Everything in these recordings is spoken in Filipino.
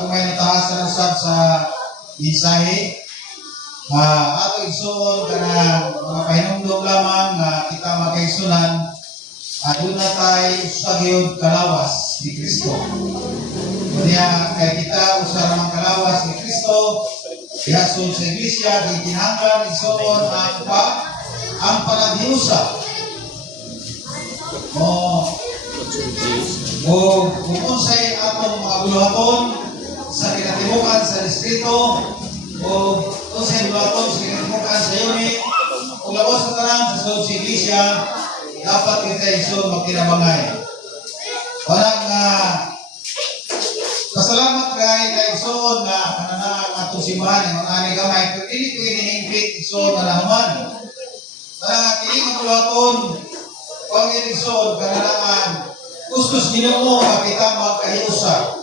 ako may natahasan usab sa mensahe. Ato igsoon kanang mga pahinumdom lamang nga kita makaigsunan doon na tayo sa giyod kalawas ni Kristo. Kaya kay kita usa ramang kalawas ni Kristo, dihason sa iglesia, gitinanglan igsoon ang panaghiusa. Kung unsay atong mga buluhaton sa kinatibukan sa distrito, o unsay buluhaton sa kinatibukan sa unit, o labos sa tanan sa sulod sa iglesia, dapat kita igsoon magkinabangay. Walang pasalamat kay igsoon na kananang atong simbahan ng ani gamay, pero dili ko inihingpit igsoon na naman. Parang kini ang buluhaton, huwag igsoon kananang gustos Ginoo nga kita magkahiusa.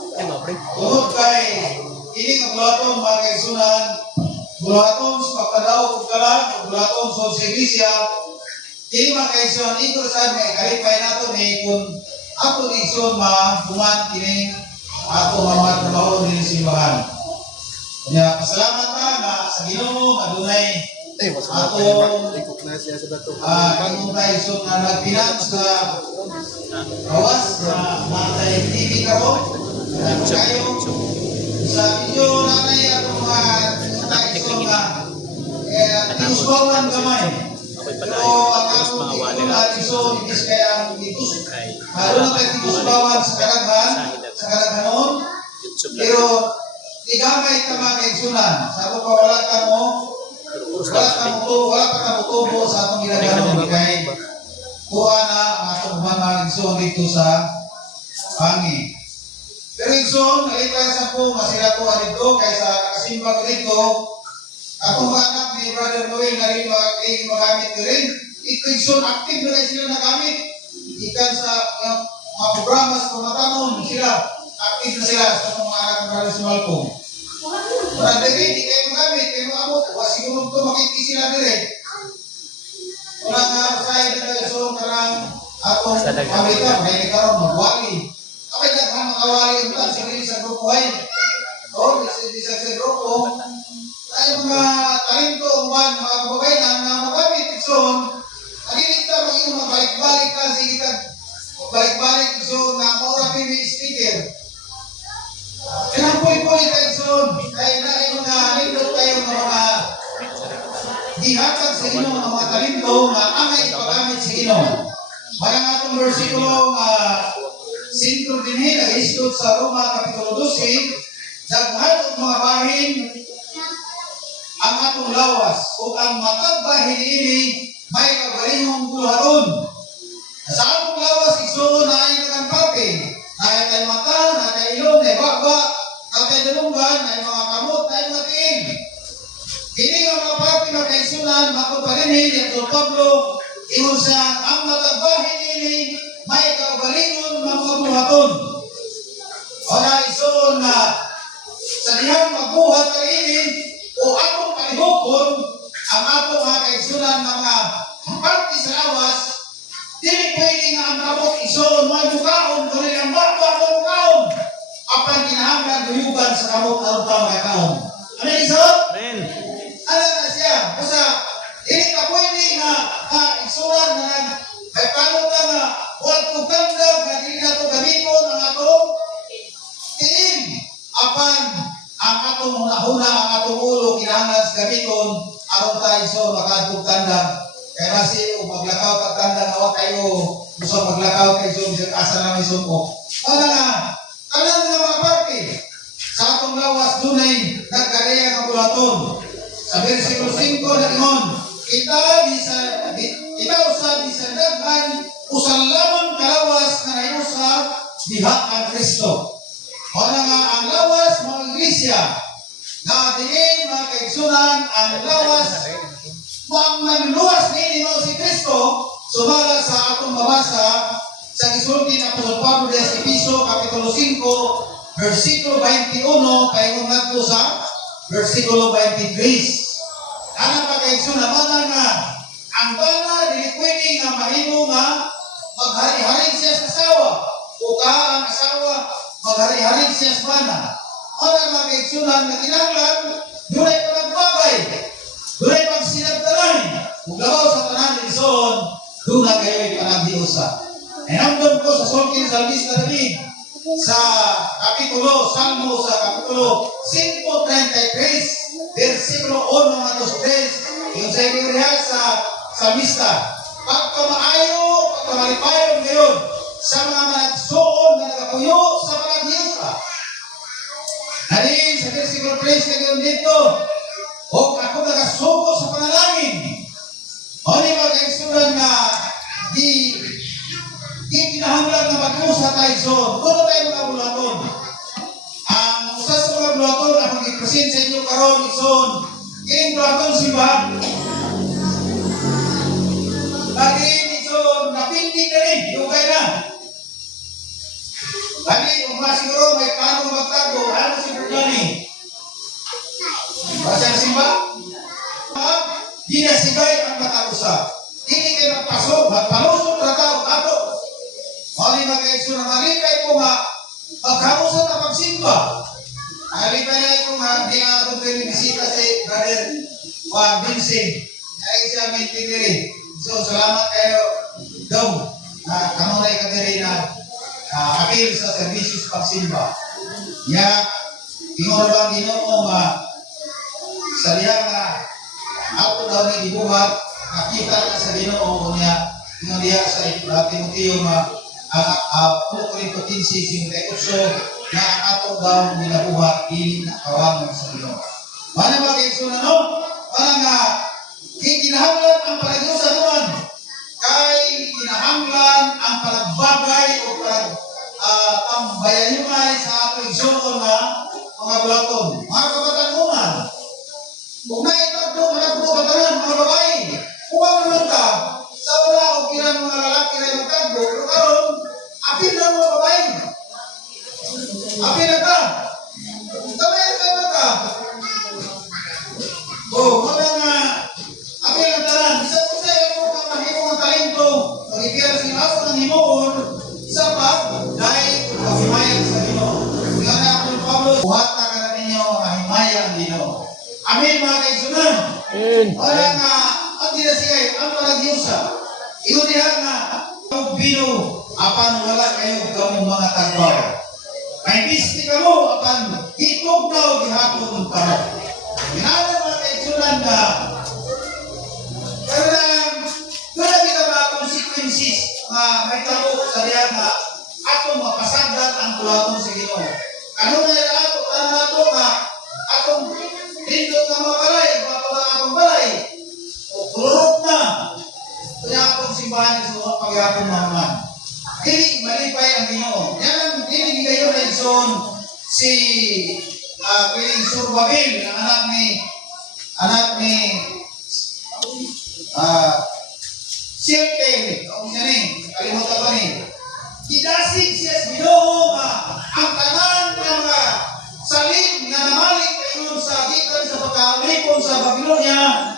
Tungod kay kini ang buluhaton mga kaigsunan, buluhaton sa pagkadaog ug kalag, buluhaton sa iglesia, kini mga kaigsunan ito sad kay kalipay nato ni kun ato igsoon mahuman kini ato mga trabaho din simbahan. Kaya pasalamat na sa Ginoo adunay atong kanong tayo na nagpinat sa bawas na natay TV karon kayo sa inyo nanay atong tayo na iusbawan gamay pero ang atong iso ibis kaya ang itus haron na tayo iusbawan sa kalaghanon pero igamay ka mga kaigsunan sa pa wala ka mo wala pa kamutubo sa atong ginagano kay kuha na ang atong mga igsoon dito sa pangi. Pero igsoon, nalipay sa po, masira ko dito, kaysa nakasimba ko dito, akong anak ni Brother Noel na rin magamit ko rin. Ito igsoon, active na rin sila nagamit. Ikan sa mga programa sa pamatanon, sila, active na sila sa mga anak ng Brother Sumalpong. Wala din, hindi kayo magamit, kayo magamot. Siguro ito makikita sila din. Wala nga masahin na igsoon karang atong pamilya, may karon magwali. Kapag naghan makawali yung plan, sige sa grupo ay. O, di sa grupo. Ay mga talento, mga kababayan na magamit igsoon. Naginig ka mag-inom, magbalik-balik ka, sige ka. Balik-balik igsoon na maura may speaker. Kailangan puli-puli ka igsoon. Kaya na yung nalindot kayo ng mga dihatag sa inyo ng mga talento na angay ipagamit sa inyo. Parang atong versikulo sintro din nag-istot sa Roma Kapitulo 12, daghan og mga bahin ang atong lawas o ang matag bahin ini may kagalingong buluhaton. Sa atong lawas igsoon na ay nagangkapin, na ay mata, na ay ilong, na ay baba, na ay dalunggan, na ay mga kamot, na ay mga tiing. Kini nga mga pati na kaigsunan, makuparinhin, yung Pablo, ingon sa ang matagbahin ini, may kaugalingon mga buhaton. O na isoon na sa dihang magbuhat ka ini, o atong palihokon, ang atong mga kaigsunan mga parti sa lawas, dili pwede nga ang kamot isoon, may bukaon, kunin ang bakwa ng bukaon. Apan kinahanglan duyugan sa kamot na utang mga kaon. Ano isoon? Amen. Ano na siya? Basta, hindi ka pwede na igsuran na may panuta na huwag kong tanggap na hindi na ito gamiton ang atong tiin. Apan, ang atong huna-huna, ang atong ulo, kinahanglan sa gamiton, aron tayo so makadtog tanggap. Kaya kasi, maglakaw ka tanggap, hawa kayo, gusto maglakaw kayo, so asa na may suko. Wala na, tanan nga mga parte, sa atong lawas, dunay, nagkareya ng bulaton. Sa versikulo 5 na ingon, itaw sa daghan usan lamang kalawas na nayusa diha ang Kristo. O na nga ang lawas mga iglesia na diin mga kaigsunan ang lawas ang manluwas ni si Kristo sumala sa atong mabasa sa gisulti ng Apostol Pablo sa Efeso Kapitulo 5 versikulo 21 paingon ngadto sa versikulo 23. Ana pa kay sunamana nga ang bana dili pwede nga mahimo nga maghari-hari siya sa asawa o ka ang asawa maghari-hari siya sa bana. Wala mga kaigsunan na kinahanglan, dunay panagbabay, dunay pagsinagtanan, ug labaw sa tanan ni Lison, duna kayo'y panagdiusa. E nandun ko sa sulti sa Salmista David, sa kapitulo, Salmo sa kapitulo 133, versikulo 1 hanggang 3, yung sa ibigrihan sa Salmista, pagkamaayo, pagkamalipayon ngayon, sa mga managsuon na nagapuyo sa mga Diyosa. Narin sa versikulo 3 ngayon dito, o ako nagasuko sa panalangin. O di ba kaigsunan na di kinahanglan na mag-usa tayo son. Kung tayo mga bulaton. Ang usa sa mga bulaton ang mag-ipresent sa inyo karon son. Kining bulaton simba. Lagi son napindi ka rin. Dugay na. Lagi kung siguro may plano magtago. Ano si Bugani? Basta simba? Di na sigay ang matalusa. Hindi kayo magpasok, magpalusok na tao, ato. Mali mag-exo na malipay ko magkamusa na pagsimba. Malipay na ito di nga ako bisita si Brother Vincent. Kaya siya may tiniri. So, salamat kayo, Dom. Kamunay ka diri na apil sa servisyos pagsimba. Tingor ba Ginoo sa diha nga ako daw ni dibuhat, nakita ka sa Ginoo niya, tingnan diha sa Timoteo Puno Korinto 15:58 na ang ato daw ginabuhat dili na kawangan sa Ginoo. Mana ba kay sunan no? Mana nga kinahanglan ang palagyosa naman kay kinahanglan ang palagbagay o tambayayumay sa ato igsoon na mga bulaton. Mga kabataan-unan, kung naitagdo mga babae, kuha mo lang ka, sa wala o kinang mga lalaki na magtagdo, pero karon, apil na mga babae. Apil na ka. Kamay na ka. Mga nga, apil na tanan. Isa po sa iyo kung mahimo ang talento, magiging sa aso ng himoon, isa pa, dahil kahimayan sa Ginoo. Kaya na ako ng Pablo, buhata ka na ninyo ang himayan Ginoo. Amin mga kaigsunan. Wala nga, ang dinasingay, ang palagyosa. Iyon diha nga, bino, apan wala kayo kamong mga tagbaw. May bisti ka mo, apan hitog daw gihapon ng tao. Ginala mga kaigsunan na, wala kita mga consequences nga may tabo sa diha nga atong mapasagdan ang bulaton sa Ginoo. Kanunay na ato, ato nga, atong dito na mga balay, mga atong balay, o kulurot na, kaya atong simbahan sa mga pagyapon naman. Hindi malipay ang Ginoo. Yan ang hindi kayo na ison si Piling Surbabil, ang anak ni Siyempre, o siya ni, kalimutan ko ni, idasig siya sa Ginoo ang tanan ng salim na namalik kayo sa gikan sa pagkaulipon sa Babilonia,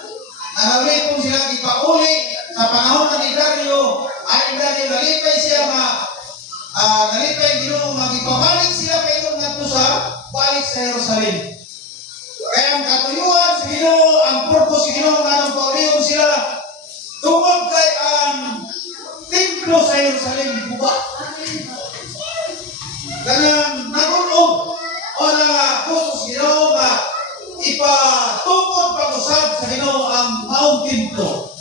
na naulipon sila ipauli sa panahon ni Dario, ay Dario nalipay siya nalipay Ginoo magipabalik sila kayo ngadto sa balik sa Jerusalem. Kaya ang katuyuan sa Ginoo, ang purpose sa Ginoo nga nang pauliyon sila tungod kay ang templo sa Jerusalem buba. Ganang nagulog o nga gusto sa Ginoo nga ipatukod pag-usab sa Ginoo ang maong templo.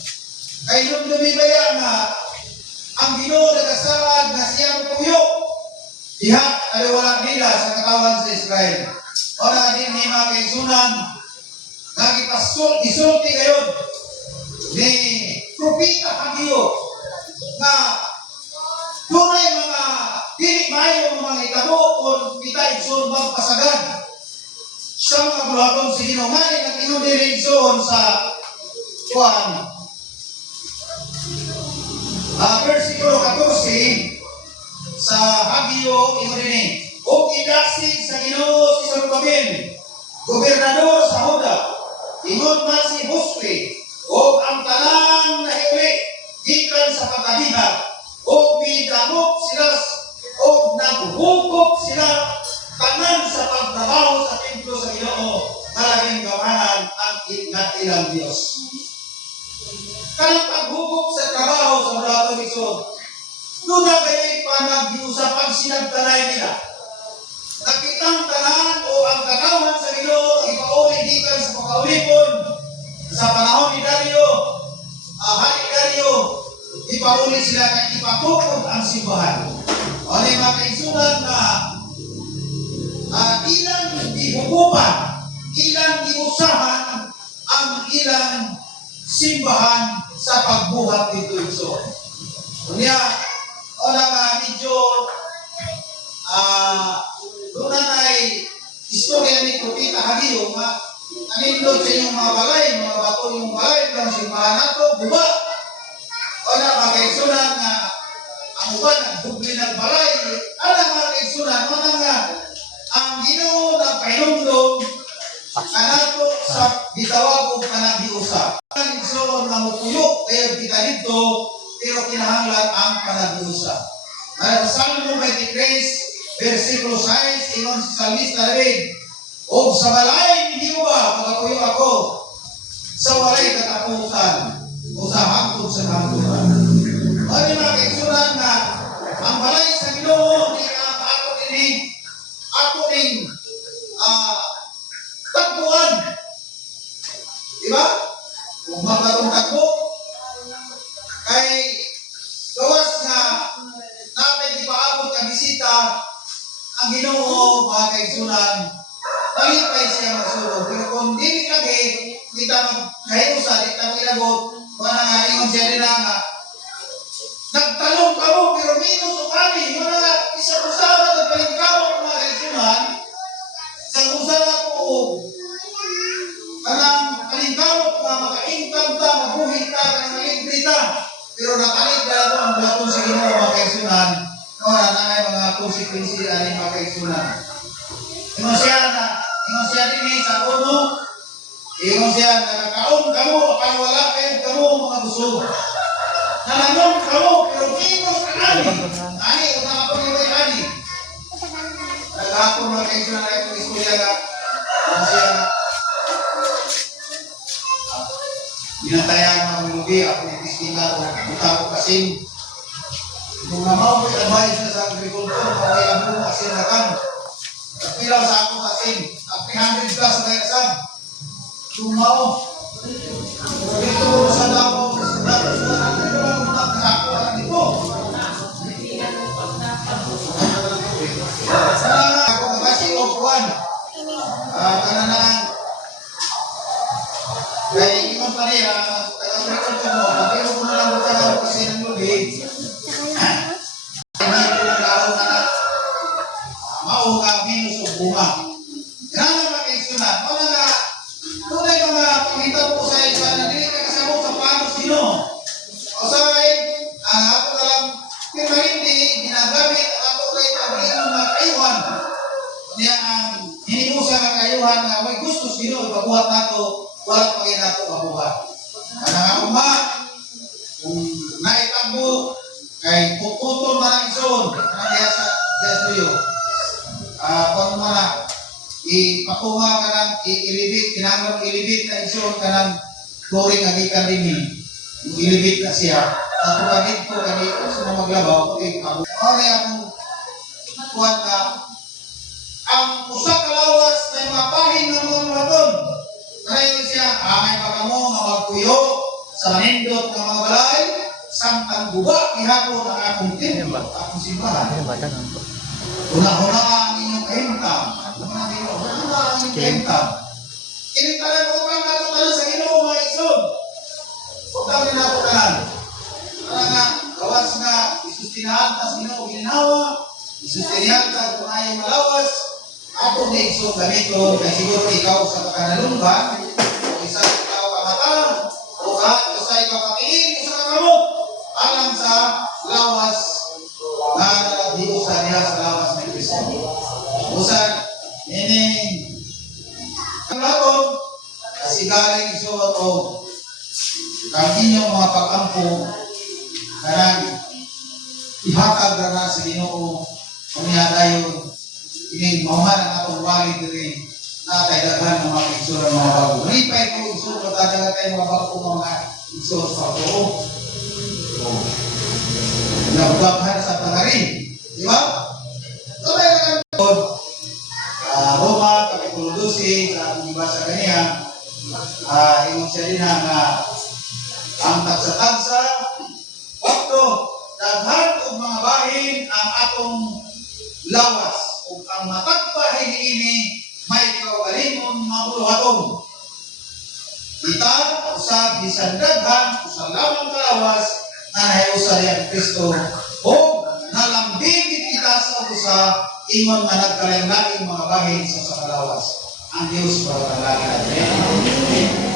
Kay nung lumibaya nga ang Ginoo nagasaad na siyang puyo diha aliwala nila sa katawan sa Israel. O na din ni mga kaigsunan isulti kayo ni propita Hageo na tunay mga dili maayo mga itabo o kita igsoon magpasagan sa mga bulaton sa Ginoo nga ni nag-ingon diri igsoon sa versikulo 14 sa Hageo ingon dinhi o idasig sa Ginoo si Zorobabel gobernador sa Huda ingon man si Josue o ang talang nahiuli gikan sa pagkadiha o bidangop sila o naghugop sila tanan sa pagtrabaho sa templo sa Ginoo nalaging gamanan ang ilang Dios. Kanang paghubog sa trabaho sa mga tulisod, doon na kayo'y panag-iusapan sinagtanay nila. Nakitang tanan o ang tanawan sa Ginoo ipauli gikan sa pagkaulipon sa panahon ni Dario, Hari Dario, ipauli sila kay ipatukod ang simbahan. O na mga kaisunan na ilang ihukupan, ilang iusahan ang ilang simbahan sa pagbuhat dito iso. Kunya, o na nga medyo doon na ay istorya ni Propita Hagio nga anindot sa inyong mga balay, mga bato yung balay ng simbahan nato, buba. O na mga kaisunan nga ang uban ang dubli ng balay, alam mga kaisunan, o na nga ang Ginoo na pahinumdom kanato sa gitawag o panag-iusap. Ang igsoon na mupuyok kaya kita dito, pero kinahanglan ang panag-iusap. Sa Salmo 23, versikulo 6, ingon si Salmista David, o sa balay ni Jehovah magapuyo ako sa walay katapusan o sa hangtod sa hangtudan. Ano mga kaigsunan na ang balay sa Ginoo ni ang ato ning tagpuan. Diba? Kung magkatong tagpo, kay gawas nga natin ipaabot ka bisita ang Ginoo mga kaigsunan, talipay siya magsulong. Pero kung di lagi, kita magkahiusa, di kita ilagot, wala nga ingon siya rin nga, nagtalong kamo, pero minus o kami, wala isa usawa at palingkamo mga kaigsunan, isang usawa ko, kanang palingkamo ka, maka-income ka, mabuhi ka, kanang malibre ka, pero nakalig na ito ang buhaton sa Ginoo mga kaigsunan, wala na nga mga konsekwensi ang mga kaigsunan. Ingon siya din sa uno, ingon siya, nakakaon kamo, apan wala kayo kamo mga busog. Nananong kamo, pero minus ka ani. Ani, una ka pang iway ani. Nagkakon mga kaigsunan na itong iskulya ka, ingon siya, binantayan mga minubi, ako yung pistingan, o buta ko kasing. Kung namaw ko advice na sa agriculture, maway ang buong asin na kan. Pilaw sa ako kasing, 300 plus sa kayasan. Tumaw. Ito sa damo, dito. Sana ako magkasing opuan. Kananaan. Kaya iman pa niya, taga-agriculture mo, pero kung nalang magkakaroon kasi ng lubig, mao ka minus o bunga. Grabe mga kaigsunan. Wala nga, tunay mga pangita po sa isa na dili ka kasabot sa plano sino. O sa akin, ako na lang, permanente, ginagamit ang ako kay paglingon na kayuhan. Kaya ang hinimusa ng kayuhan na may gusto sino, ipabuhat nato, walang pagin nato mabuhat. Ano nga uma, kung naitambo, kay pututol man ang ison, ang diya sa tuyo. Kung mana ipakuha ka ng ilibit, kinanong ilibit na ison ka ng turing agikan din ilibit na siya. At kung agit ko kanito sa maglabaw, ako na akong kuhan na ang usak kalawas na yung mapahin ng mga doon. Kaya siya, may pagkamo nga magpuyo sa manindot ng mga balay, samtang guba, ihapon ang akong templo, akong simbahan. Una-una ang inyong kahimtam. Una ang inyong kahimtam. Kinitalan mo kang natutunan sa Ginoo mga isod. Huwag kami natutunan. Para nga, gawas nga, isustinahan ta sa Ginoo gininawa, isustinahan ta kung ayaw malawas, ako na isod ganito, kaya siguro ikaw sa kakanalunggan, o isa ikaw kamatang, o isa ikaw katiin, isa kakamot, alang sa lawas na diusan niya sa lawas ng Kristo. Usan, meaning, ang lagon, kasi galing isuot o kang inyong mga pag-ampo, karang ihatag na sa Ginoo, kung niya dayon, Ining mauhan ang atong walid diri natay daghan ng mga igsura ng mga bago. Malipay ko igsura patadagan tayo mga bago mga igsura sa pagtuo. Nababhan sa pangarin. Di ba? So, may nagandod. Roma, Kapitulo 12, sa ating ibasa kaniya, ingon siya din nga ang tagsa-tagsa, wakto, daghan o mga bahin ang atong lawas o ang matagbahin ini may kaugalingon mabuluhaton. Kita, usab, bisan daghan, usab lamang kalawas, na nahiusa niya ang Kristo, o nalambigit kita sa usa, ingon nga nagkalain-laing mga bahin sa kalawas. Ang Diyos para kalagay natin.